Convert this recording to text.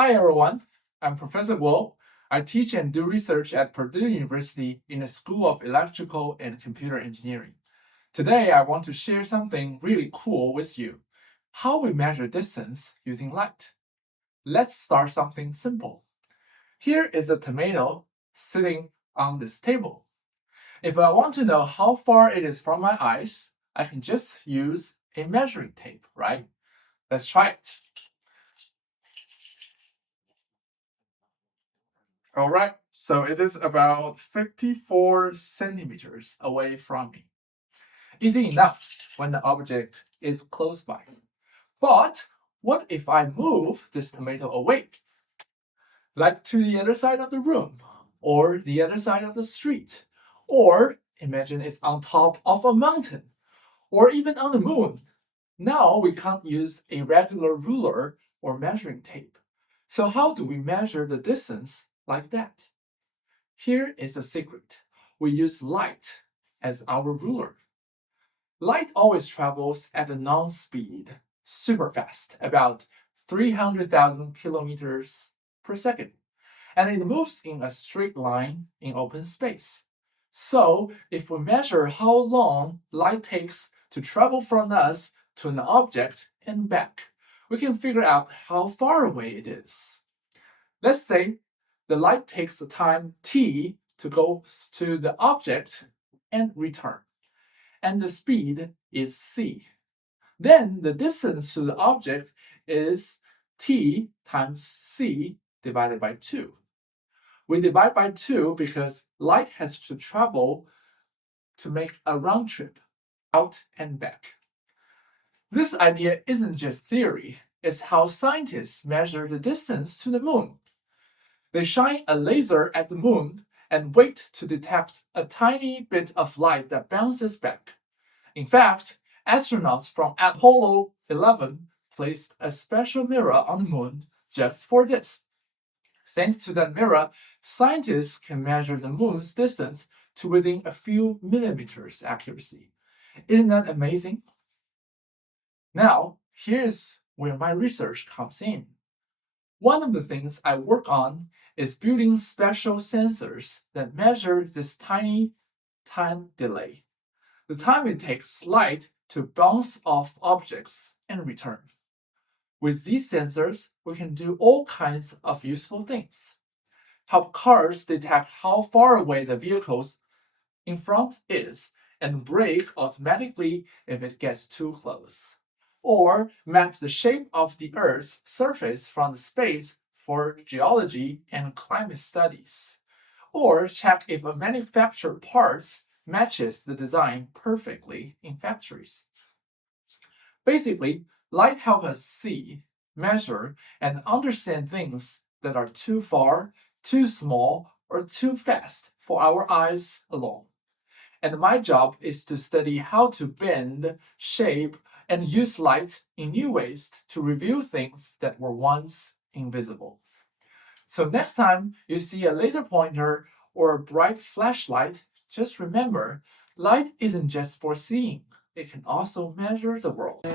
Hi everyone, I'm Professor Guo. I teach and do research at Purdue University in the School of Electrical and Computer Engineering. Today I want to share something really cool with you, how we measure distance using light. Let's start something simple. Here is a tomato sitting on this table. If I want to know how far it is from my eyes, I can just use a measuring tape, right? Let's try it. All right, so it is about 54 centimeters away from me. Easy enough when the object is close by. But what if I move this tomato away? Like to the other side of the room, or the other side of the street, or imagine it's on top of a mountain, or even on the moon. Now we can't use a regular ruler or measuring tape. So how do we measure the distance like that? Here is a secret. We use light as our ruler. Light always travels at a known speed, super fast, about 300,000 kilometers per second, and it moves in a straight line in open space. So, if we measure how long light takes to travel from us to an object and back, we can figure out how far away it is. Let's say the light takes the time t to go to the object and return, and the speed is c. Then the distance to the object is t times c divided by 2. We divide by 2 because light has to travel to make a round trip out and back. This idea isn't just theory, it's how scientists measure the distance to the moon. They shine a laser at the moon and wait to detect a tiny bit of light that bounces back. In fact, astronauts from Apollo 11 placed a special mirror on the moon just for this. Thanks to that mirror, scientists can measure the moon's distance to within a few millimeters accuracy. Isn't that amazing? Now, here's where my research comes in. One of the things I work on is building special sensors that measure this tiny time delay, the time it takes light to bounce off objects and return. With these sensors, we can do all kinds of useful things. Help cars detect how far away the vehicles in front is and brake automatically if it gets too close. Or map the shape of the Earth's surface from space for geology and climate studies. Or check if a manufactured parts matches the design perfectly in factories. Basically, light helps us see, measure, and understand things that are too far, too small, or too fast for our eyes alone. And my job is to study how to bend, shape, and use light in new ways to reveal things that were once invisible. So next time you see a laser pointer or a bright flashlight, just remember, light isn't just for seeing, it can also measure the world.